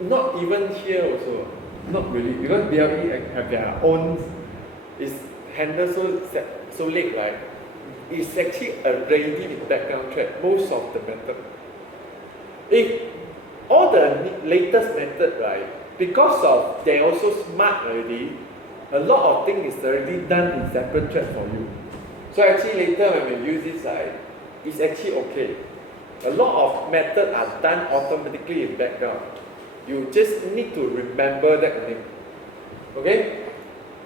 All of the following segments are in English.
not even here also, not really, because BLE have their own, is handled so late, right? It's actually already in background track, most of the method. If all the latest method, right, because of they're also smart already, a lot of things is already done in separate track for you. So actually later when we use this, right, it's actually okay. A lot of methods are done automatically in background. You just need to remember that only. Okay?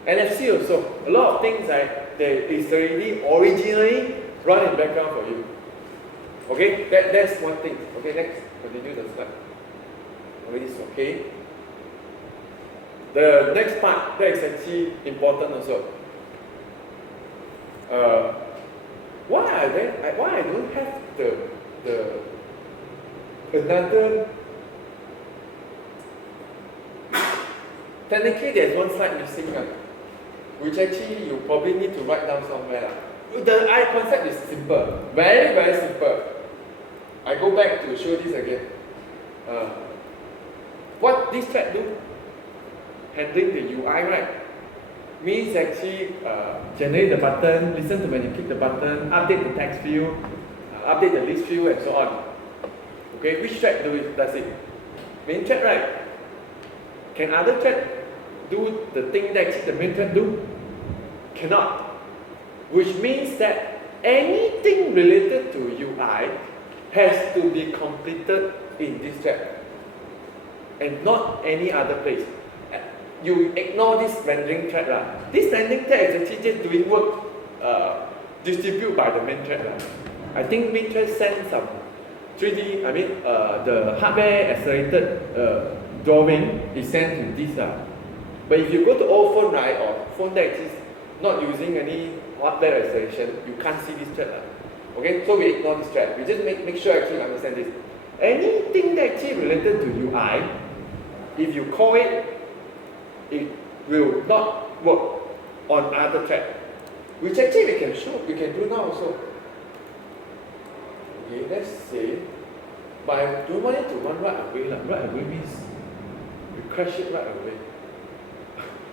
NFC also, a lot of things, right, is already originally run in background for you. Okay? That's one thing. Okay, next, continue the slide. Okay, this is okay. The next part, that is actually important also. Why I don't have the another, technically there's one slide missing, which actually you probably need to write down somewhere. The I concept is simple, very, very simple. I go back to show this again. What this track do? Handling the UI, right? Means actually generate the button, listen to when you click the button, update the text field, update the list field, and so on. Okay, which track does it? Main track, right? Can other track do the thing that actually the main track do? Cannot. Which means that anything related to UI has to be completed in this track and not any other place. You ignore this rendering track. This rendering track is actually just doing work distributed by the main track. I think main track sends some 3D, the hardware accelerated drawing is sent to this. But if you go to old phone, right, or phone that is not using any hardware acceleration, you can't see this track. Okay, so we ignore this track. We just make sure actually you understand this. Anything that actually related to UI, if you call it, it will not work on other track. Which actually we can do now also. Okay, let's say, but I don't want it to run right away. Right away means we crash it right away.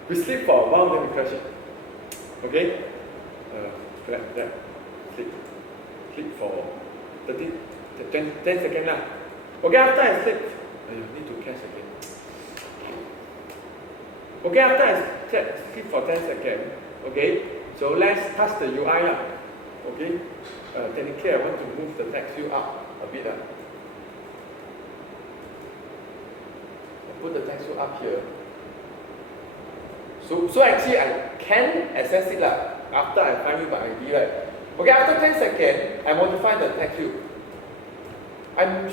We sleep for a while, then we crash it. Okay? Like that. Sleep for 10 seconds. Okay, after I sleep, you need to crash again. Okay, after I sleep for 10 seconds, okay, so let's touch the UI. Okay, technically I want to move the text view up a bit. Put the text view up here. So actually I can access it after I find it by ID. Right? Okay, after 10 seconds, I modify the text view. I'm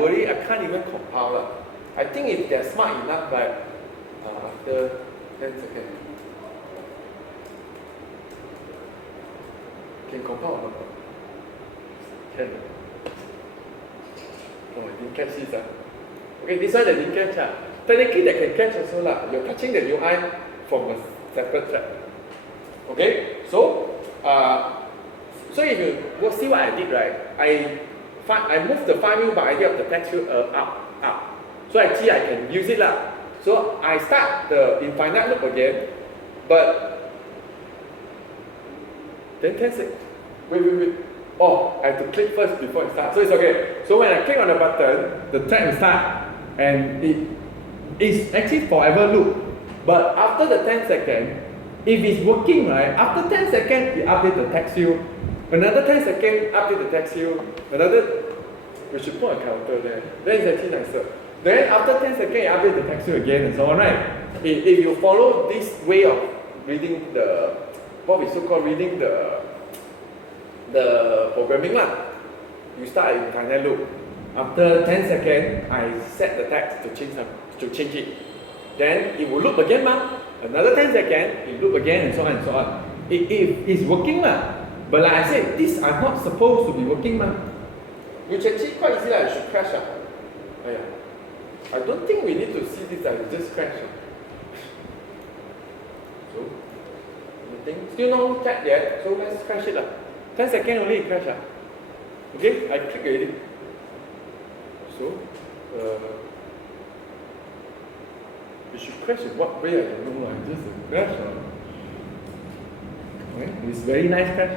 worried I can't even compile. I think if they're smart enough, right, after 10 seconds, can compile or not? Can. Oh, I didn't catch this. Okay, this one I didn't catch. Technically, they can catch also. You're touching the UI from a separate track. Okay, so if you go see what I did, right? I moved the file view by ID of the text field up. So actually I can use it. So I start the infinite loop again, but then 10 seconds. Wait. Oh, I have to click first before it starts. So it's okay. So when I click on the button, the track will start, and it is actually forever loop. But after the 10 seconds, if it's working, right, after 10 seconds, it updates the text field. Another 10 seconds, update the text field. We should put a counter there. Then it's actually nicer. Then after 10 seconds, it updates the text field again and so on, right? If you follow this way of reading what we so-called reading the programming, you start in infinite loop. After 10 seconds, I set the text to change it. Then it will loop again, Another 10 seconds, it loop again and so on and so on. It's working, But like I said, these are not supposed to be working, Which actually quite easy, I should crash. I don't think we need to see this, just crash. So, anything? Still no chat yet, so let's crash it. 10 seconds only it crash. Okay, I click already. So, It should crash in what way, I don't know. Just a crash. Okay? It's very nice crash.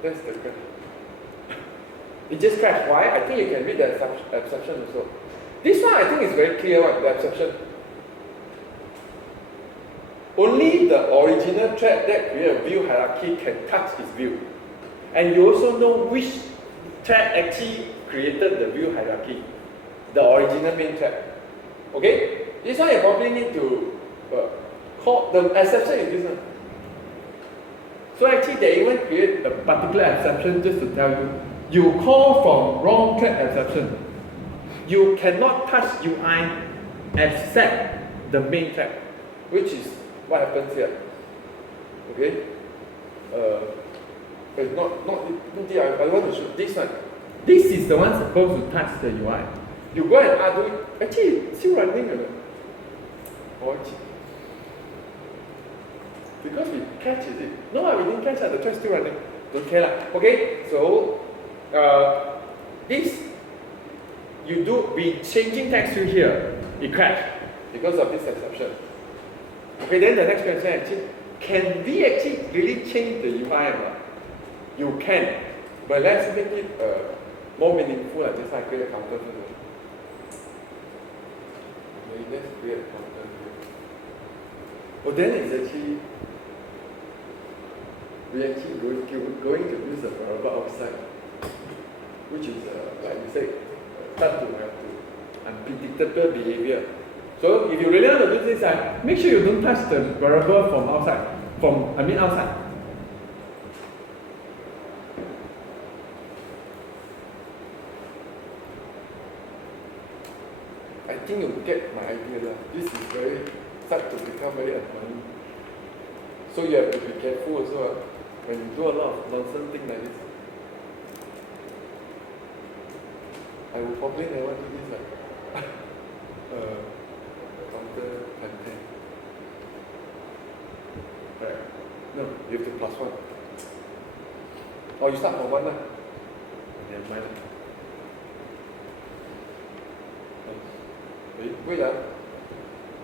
That's the crash. It just crashed. Why? I think you can read the exception also. This one I think is very clear one, the exception. Only the original thread that creates a view hierarchy can touch its view. And you also know which thread actually created the view hierarchy. The original main thread. Okay? This one you probably need to call, the exception is this one. So actually they even create a particular exception just to tell you, you call from wrong thread exception. You cannot touch UI except the main thread, which is what happens here. Okay? Not the, I want to show this one. This is the one supposed to touch the UI. You go and undo it. Actually, it's still running. Because we catch it. No, we didn't catch it. The thread is still running. Don't care. Okay, so this, we changing text field here. It crashed because of this exception. Okay, then the next question actually, can we actually really change the UI or not? You can, but let's make it more meaningful. Just like create a counter first. Let's create a counter here. Oh, then it's actually, we're actually going to use a variable outside, which is, like we said, start to have unpredictable behavior. So if you really want to do this, make sure you don't touch the variable from outside. Outside. I think you get my idea. This is start to become very annoying. So you have to be careful also when you do a lot of nonsense things like this. I will probably never do this counter content. Right. No, you have to +1. Or you start from 1 lah. Never mind. Wait lah.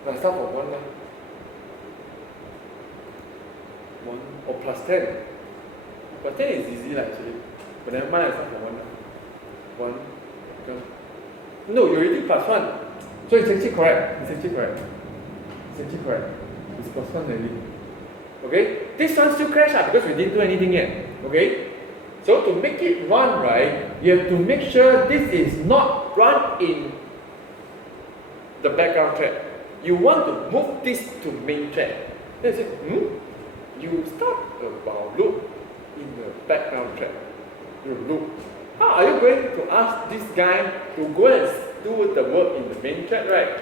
I start from 1 lah. 1 or +10. +10 is easy lah actually. But never mind, I start from 1 lah. 1. No, you already +1. So it's actually correct. It's +1 already. Okay? This one still crash because we didn't do anything yet. Okay? So to make it run right, you have to make sure this is not run in the background thread. You want to move this to main thread. Then you say, you start a while loop in the background thread. You loop. How are you going to ask this guy to go and do the work in the main thread, right?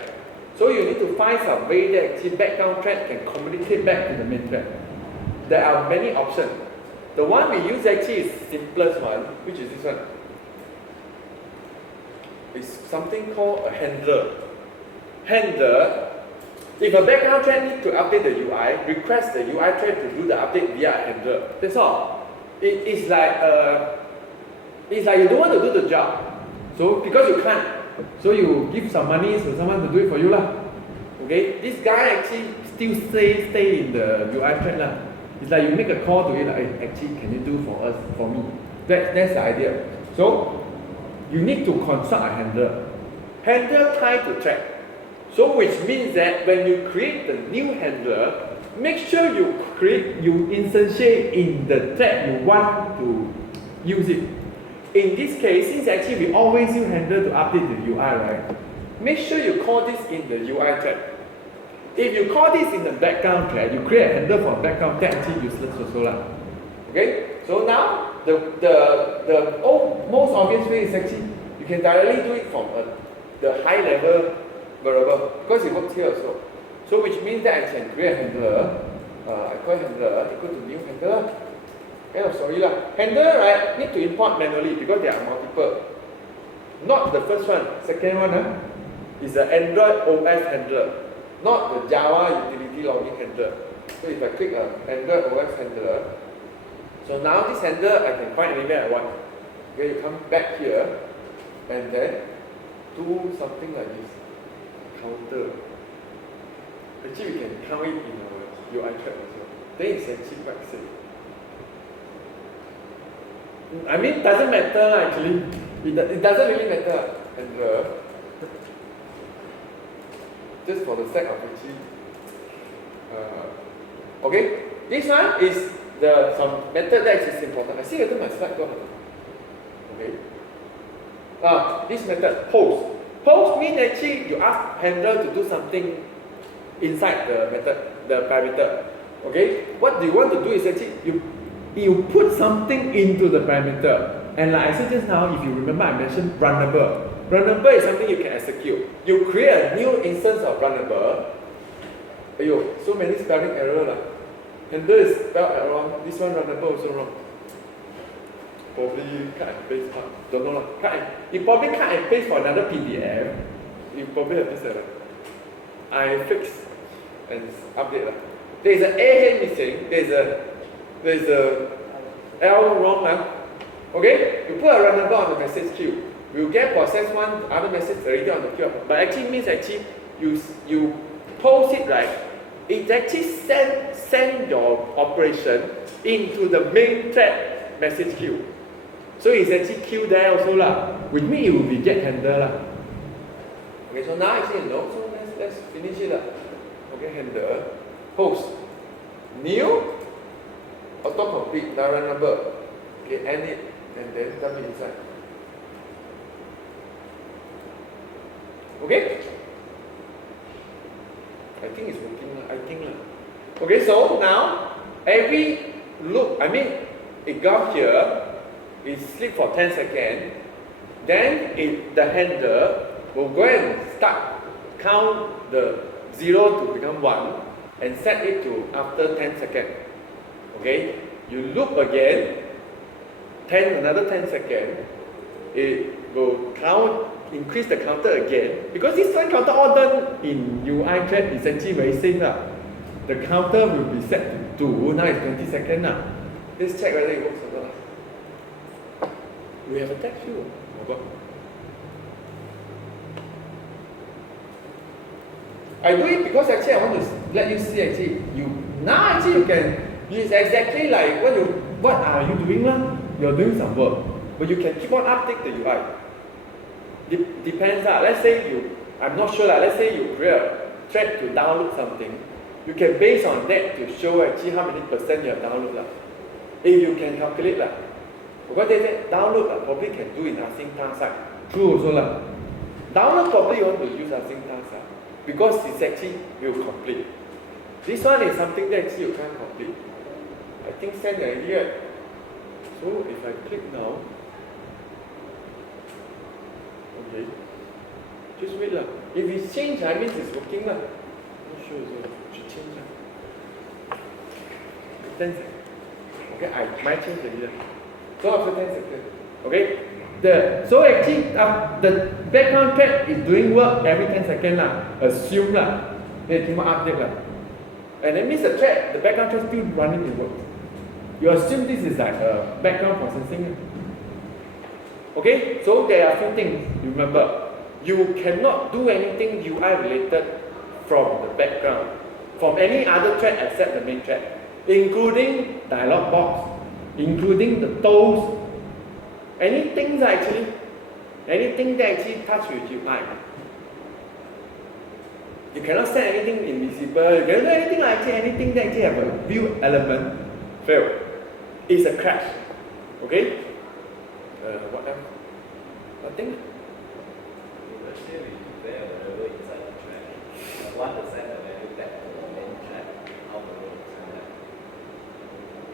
So you need to find some way that actually background thread can communicate back to the main thread. There are many options. The one we use actually is simplest one, which is this one. It's something called a handler. Handler, if a background thread needs to update the UI, request the UI thread to do the update via a handler. That's all. It's like you don't want to do the job. So because you can't, so you give some money to someone to do it for you lah. Okay, this guy actually still stay in the UI thread lah. It's like you make a call to it like, hey, actually can you do for me? That's the idea. So you need to construct a handler. Handler tied to thread. So which means that when you create the new handler, make sure you instantiate in the thread you want to use it. In this case, since actually we always use handler to update the UI, right? Make sure you call this in the UI thread. If you call this in the background thread, you create a handler for background thread, actually useless also lah. Okay? So now the most obvious way is actually you can directly do it from the high level variable because it works here also. So which means that I can create a handler. I call handler equal to new handler. Sorry lah. Handler, right, need to import manually because there are multiple. Not the first one. Second one is the Android OS handler, not the Java utility logging handler. So if I click Android OS handler, so now this handler I can find anywhere I want. Okay, you come back here and then do something like this. Counter. Actually, we can count it in our UI thread also. Then it's actually quite safe. I mean, doesn't matter actually. It doesn't really matter. And just for the sake of actually. Okay, this one is some method that is important. I see whether my slide got it. Okay. This method, post. Post means actually you ask handler to do something inside the method, the parameter. Okay? What you want to do is actually you put something into the parameter. And like I said just now, if you remember I mentioned runnable. Runnable is something you can execute. You create a new instance of runnable. Ayo, so many spelling error lah. Handler is spelled wrong. This one runnable also wrong. Probably cut and paste part. Don't know lah. You probably cut and paste for another PDF. You probably have this error. I fix and update lah. There is an A here missing. There is a L wrong lah. Okay, you put a runnable on the message queue. You get process one other message already on the queue. But actually means you post it right. It actually send your operation into the main thread message queue. So it's actually queue there also lah. With me it will be get handler lah. Okay, so now actually no. So let's finish it lah. Okay, handler, post, new, autocomplete, runnable. Okay, end it and then dump it inside. Okay? I think it's working. Okay, so now every loop, it got here, it sleep for 10 seconds, then the handler will go and start count the 0 to become 1 and set it to after 10 seconds. Okay? You loop again, another 10 seconds, it will count, increase the counter again. Because this one counter all done in UI thread is actually very safe lah. The counter will be set to 2, now it's 20 seconds lah. Let's check whether it works or not. We have a text view. I do it because actually I want to let you see actually you can use exactly like what are you doing lah? You're doing some work, but you can keep on update the UI. Depends lah. Let's say I'm not sure lah. Let's say you create a thread to download something. You can base on that to show actually how many percent you have downloaded lah. If you can calculate lah. Because they said download lah, probably can do in async task lah. True also lah. Download probably you want to use async task lah. Because it's actually will complete. This one is something that actually you can't complete. I think send already right? So if I click now, okay, just wait lah. If it's changed, I mean it's working lah. Not sure also. Should change lah. 10 seconds. Okay, I might change already lah. So after 10 seconds, okay. So actually, the background thread is doing work every 10 seconds lah. Assume lah. Then it update lah. And that means the background thread still running the work. You assume this is like a background processing. Okay, so there are a few things. Remember, you cannot do anything UI related from the background, from any other thread except the main thread, including dialog box, including the toes, anything that actually touch with UI. You cannot set anything invisible. You cannot do anything anything that actually have a view element. Fail. It's a crash. Okay? What else? Nothing? Actually, we declare a variable inside the thread. I want to send the value back to the main thread. How the road send that?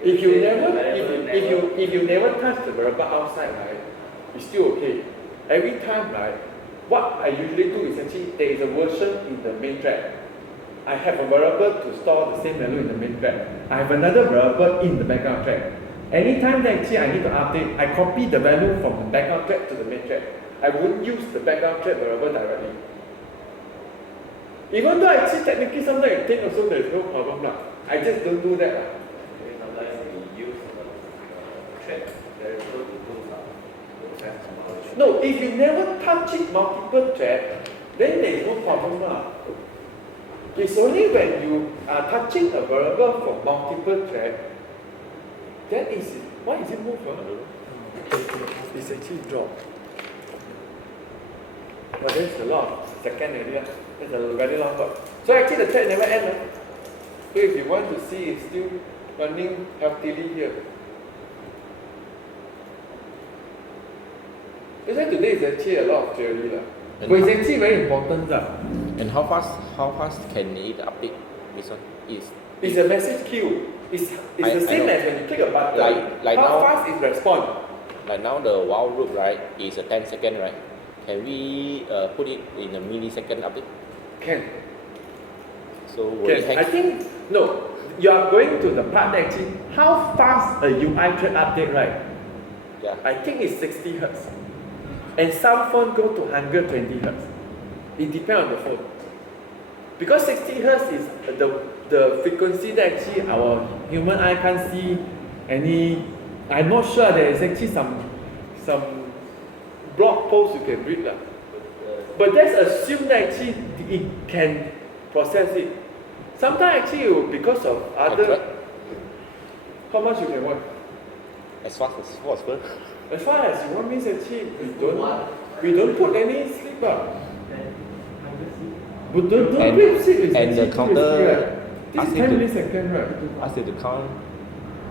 If you never touch the variable outside, right, it's still okay. Every time, right, what I usually do is actually there is a version in the main thread. I have a variable to store the same value in the main thread. I have another variable in the background thread. Anytime that actually I need to update, I copy the value from the background thread to the main thread. I won't use the background thread variable directly. Even though actually technically sometimes I think also there is no problem lah. I just don't do that lah. Sometimes we use the thread variable to do some process tomorrow. No, if you never touch it multiple threads, then there is no problem lah. It's only when you are touching a variable for multiple threads, then why is it moved? It's actually dropped. But there's a lot of second area. It's a very long word. So actually the thread never ends. So if you want to see it's still running healthily here. That's why today is actually a lot of theory. But it's actually very important. And how fast can it update this one? It's a message queue. It's the same as when you click a button. Like how now, fast it responds? Like now the while loop, right, is a 10 second, right? Can we put it in a millisecond update? Can. So will Can. it hang? I think, no. You are going to the part that actually, how fast a UI thread update, right? Yeah. I think it's 60 Hertz. And some phone go to 120 Hertz. It depends on the phone. Because 60 Hertz is the frequency that actually our human eye can't see any. I'm not sure there is actually some blog post you can read. But let's assume that actually it can process it. Sometimes actually because of other. How much you can work? As fast as possible. As far as you want means actually we don't put any sleep up. But don't put sleep is and the actually counter too risky, right? This is 10 milliseconds, right? Ask you to count.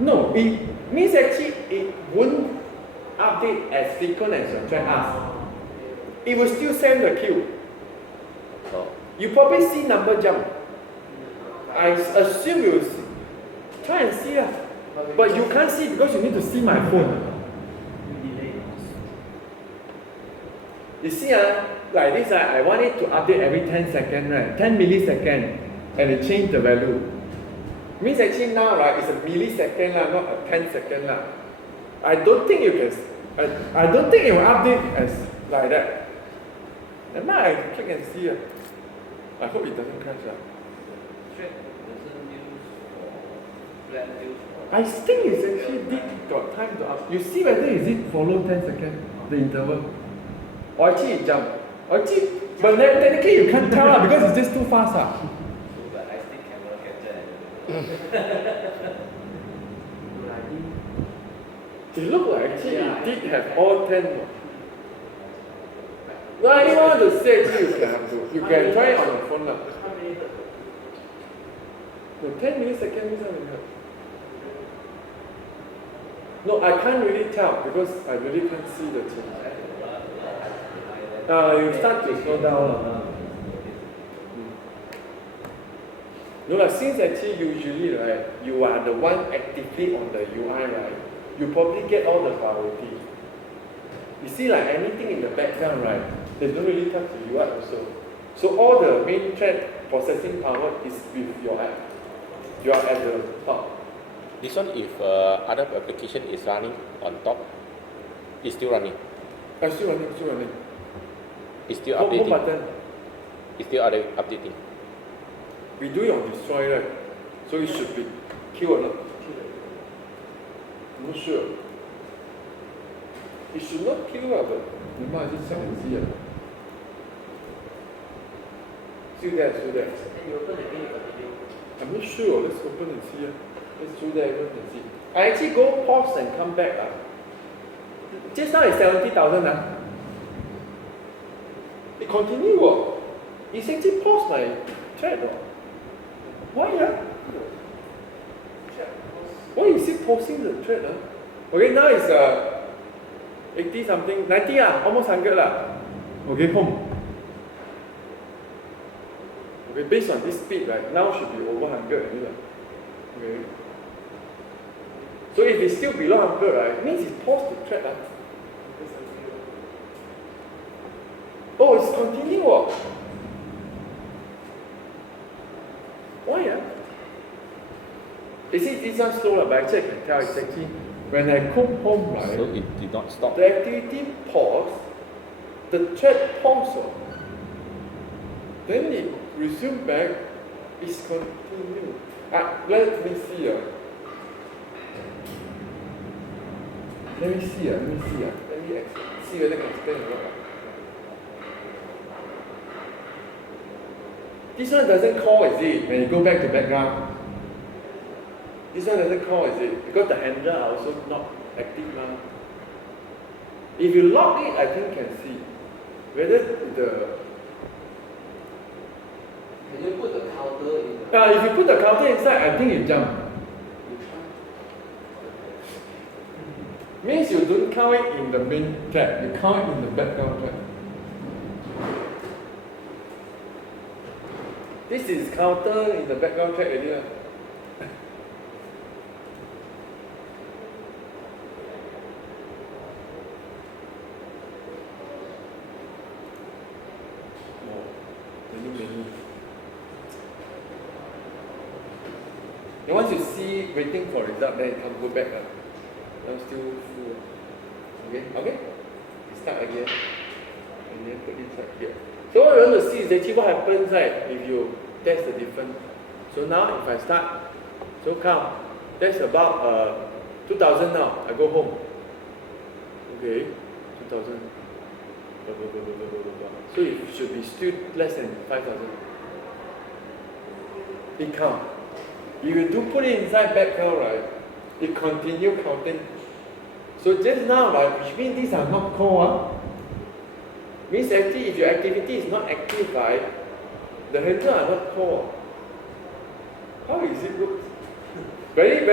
No, it means actually it won't update as frequent as your thread asks. It will still send the queue. Oh. You probably see number jump. I assume you will see. Try and see. But you can't see because you need to see my phone. You see, like this, I want it to update every 10 seconds, right? 10 milliseconds, and it changed the value. Means actually now, right, it's a millisecond, not a 10 second. I don't think you can, I don't think it will update as like that. And now I click and see. I hope it doesn't crash. I think it's actually got time to update. You see whether is it follow 10 seconds, the interval. Or actually it jump. Or actually, but then technically you can't tell because it's just too fast. But I still cannot capture. It looked like actually it did have all 10. No, I didn't want to say actually you can try it on your phone. No, 10 milliseconds means how many hertz? No, I can't really tell because I really can't see the change. You start to slow down. No, since actually usually, right, you are the one actively on the UI, right, you probably get all the priority. You see, like anything in the background, right, they don't really touch the UI also. So all the main thread processing power is with your app. You are at the top. This one, if other application is running on top, it's still running. Still running. It's still Home updating. button. It's still updating. We do it on destroy, right? So it should be kill or not? I'm not sure. It should not kill, but you might just check and see. Still there. I'm not sure. Let's open and see. Let's do that and see. I actually go pause and come back. Just now it's 70,000. It continue. It's actually paused my thread. Why? Why is it pausing the thread? Okay, now it's 80 something, 90 almost 100 Okay, home. Okay, based on this speed, right, now should be over 100 anyway. Okay. So if it's still below 100, right, it means it's paused the thread. Oh, it's continue. Why? You see, this one slow, but actually I can tell it's actually when I come home, right? So it did not stop. The activity pause, the thread pause. Then it resume back, it's continue. Let me see. Let me see whether I can explain or not. This one doesn't call, is it? When you go back to background. This one doesn't call, is it? Because the handle are also not active now. If you lock it, I think can see whether the. Can you put the counter in the If you put the counter inside, I think it jump. you try? Means you don't count it in the main track, you count it in the background track. This is counter in the background track already. Many. Then once you see waiting for result, then you can go back. Now still full. Okay? Start again. And then put inside here. So what we want to see is actually what happens, right, if you test the difference. So now if I start, so count. That's about 2000 now. I go home. Okay, 2000. So it should be still less than 5,000. It count. If you do put it inside background, right, it continue counting. So just now, right, which means these are not called. Means actually if your activity is not active, right, the handle are not called. How is it work? Very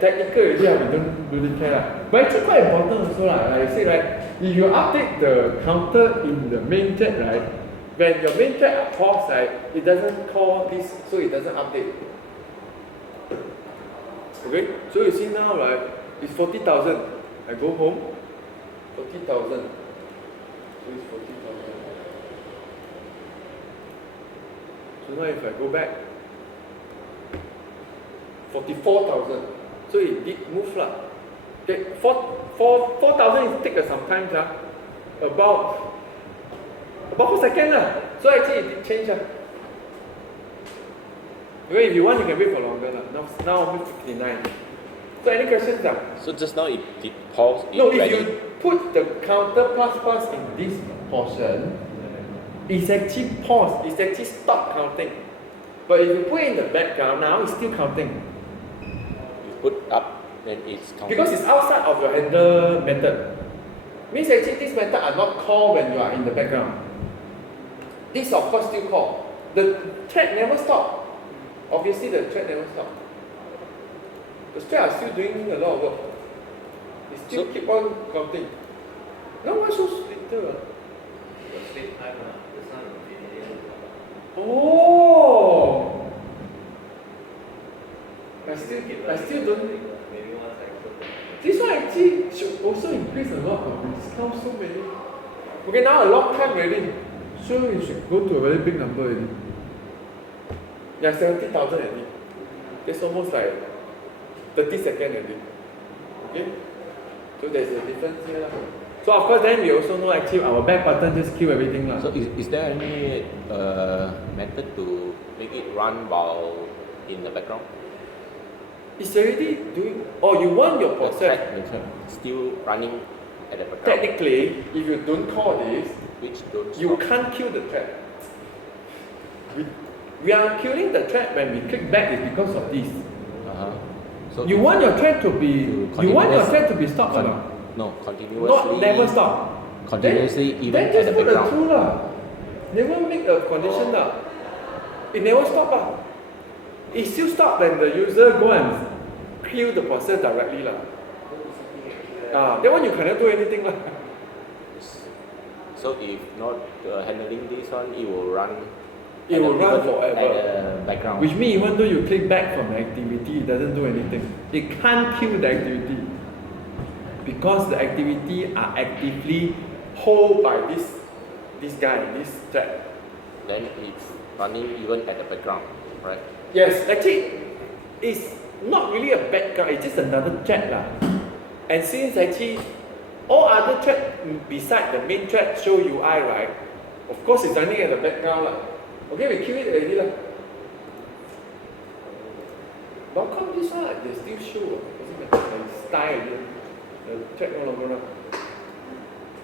technical already, we don't really care. But it's quite important also, like I said, right, if you update the counter in the main thread, right, when your main thread are paused, right, it doesn't call this, so it doesn't update. Okay, so you see now, right, it's 40,000. I go home, 40,000. So it's 40,000. So now if I go back, 44,000. So it did move lah. Okay, 4,000 is take some time about 4 seconds lah. So actually it did change lah. Okay, if you want you can wait for longer lah. Now only 59. So any questions lah? So just now it did pause. It No, if ready. you put the counter plus in this portion, it's actually paused. It's actually stop counting. But if you put it in the background, now it's still counting. You put up, then it's counting. Because it's outside of your handle method. Means actually this method are not called when you are in the background. This of course still called. The thread never stop. Obviously the thread never stop. The thread are still doing a lot of work. It still keep on counting. Now why so little? The same time this one will be Oh! I still don't. maybe one cycle. This one actually should also increase a lot of discount so many. Okay, now a long time already. So you should go to a very big number already. Yeah, 70,000 already. It's almost like 30 seconds already. Okay? So there's a difference here. So of course then we also know actually our back button just kill everything. So is there any method to make it run while in the background? It's already doing. Oh, you want your process. The thread still running at the background. Technically, if you don't call this, Which don't you stop. can't kill the thread. We are killing the thread when we click back is because of this. Uh-huh. So You if want your thread to be. to You want your continuous- thread to be stopped or not? No, continuously. Not never stop. Continuously, even then at just the put the background. true lah. Never make a condition lah. It never stop lah. It still stop when the user go and kill the process directly lah. That one you cannot do anything lah. So if not handling this one, it will run. It will run even forever. At the background. Which means even though you click back from the activity, it doesn't do anything. It can't kill the activity. Because the activity are actively held by this guy, this thread. Then it's running even at the background, right? Yes, actually, it's not really a background, it's just another thread lah. And since actually all other thread beside the main thread show UI, right? Of course it's running at the background lah. Okay, we kill it already lah. But how come this one they still show? Doesn't matter, it's style again. The thread no longer run.